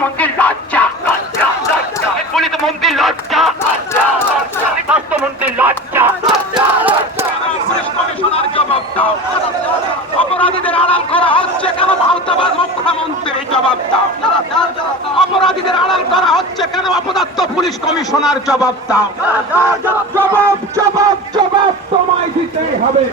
স্বাস্থ্যমন্ত্রীর লজ্জা। পুলিশ মন্ত্রীর লজ্জা। স্বাস্থ্যমন্ত্রীর লজ্জা। অপরাধীদের আড়াল করা হচ্ছে কেন? ভারতবাদ মুখ্যমন্ত্রী জবাব দাও। অপরাধীদের আড়াল করা হচ্ছে কেন? অপদার্থ পুলিশ কমিশনার জবাব দাও। জবাব জবাব জবাব তোমায় দিতেই হবে।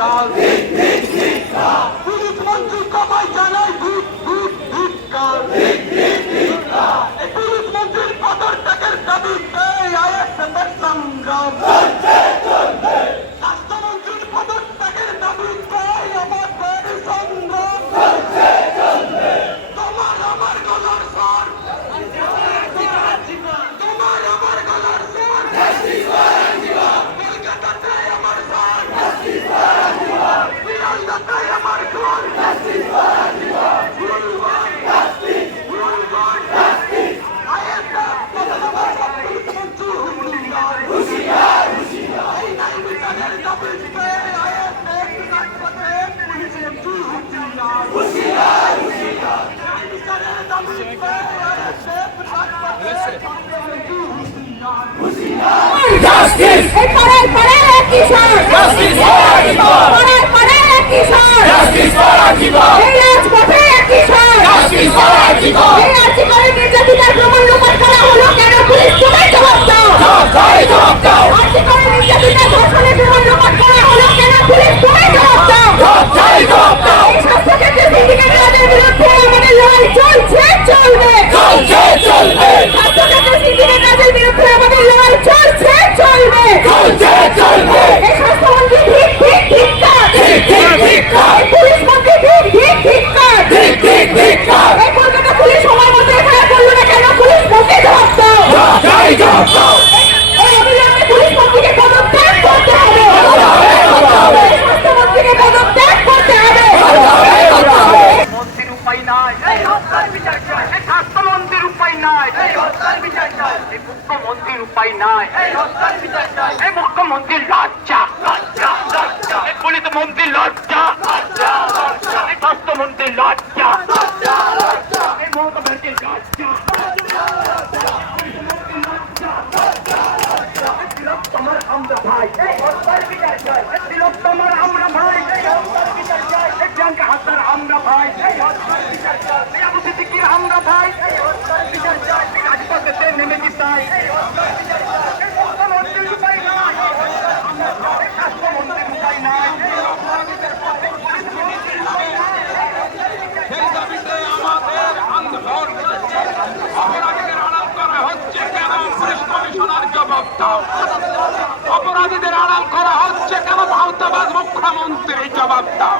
Salve! Justice! এই পাড়ার পাড়ার এক কিশোর! পাড়ার পাড়ার এক কিশোর! এই রাজপথে এক কিশোর! এই রাজ্যপালে নির্যাতিতার প্রমাণ লোপাট করা হলো কেন? পুলিশ তোমায় জবাব দাও! রাজ্যপালে নির্যাতিতার ধর্ষণের প্রমাণ লোপাট করা হলো কেন? পুলিশ তোমায় জবাব দাও! এই স্বাস্থ্যক্ষেত্রে সিন্ডিকেটদের বিরুদ্ধে আমাদের লড়াই চলছে, চলবে! স্বাস্থ্যক্ষেত্রে সিন্ডিকেটদের বিরুদ্ধে আমাদের লড়াই চলছে, চলবে! এই স্বাস্থ্যমন্ত্রী ঠিক ঠিক ঠিক কাজ এই পুলিশ মন্ত্রী ঠিক ঠিক ঠিক কাজ এই কলকাতা পুলিশ সময় মতো এখানে করল না কেন পুলিশ মন্ত্রী জবাব দাও এই অবিলম্বে পুলিশ মন্ত্রীকে পদত্যাগ করতে হবে এই স্বাস্থ্যমন্ত্রীকে পদত্যাগ করতে হবে মন্ত্রীর উপায় নাই এই হত্যার বিচার চাই এই স্বাস্থ্যমন্ত্রীর উপায় নাই এই হত্যার বিচার চাই এই মুখ্যমন্ত্রীর উপায় নাই এই মুখ্যমন্ত্রীর লজ্জা এই পুলিশ মন্ত্রীর লজ্জা এই স্বাস্থ্যমন্ত্রীর লজ্জা আমরা ভাই আমরা ভাই এই হত্যার বিচার চাই এই রাজপথে নেমে কি চাই অপরাধীদের আড়াল করা হচ্ছে কেন? ভারতবাদ মুখ্যমন্ত্রী জবাব দাও।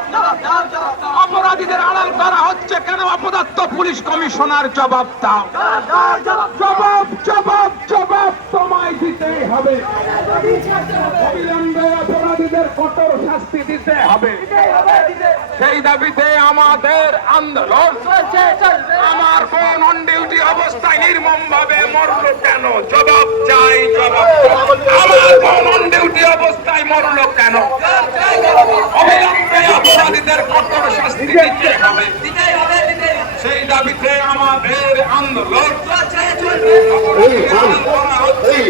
অপরাধীদের আড়াল করা হচ্ছে কেন? অপদার্থ পুলিশ কমিশনার জবাব দাও। জবাব জবাব জবাব তোমায় দিতেই হবে। অবিলম্বে অপরাধীদের কঠোর শাস্তি দিতে হবে। সেই দাবিতে আমাদের আন্দোলন। আমার কোন অন ডিউটি অবস্থায় নির্মম ভাবে মরলো কেন? জবাব চাই, জবাব আমার কোন অন ডিউটি অবস্থায় মরলো কেন? অবিলম্বে অপরাধীদের কঠোর শাস্তি দিতে হবে। আমাদের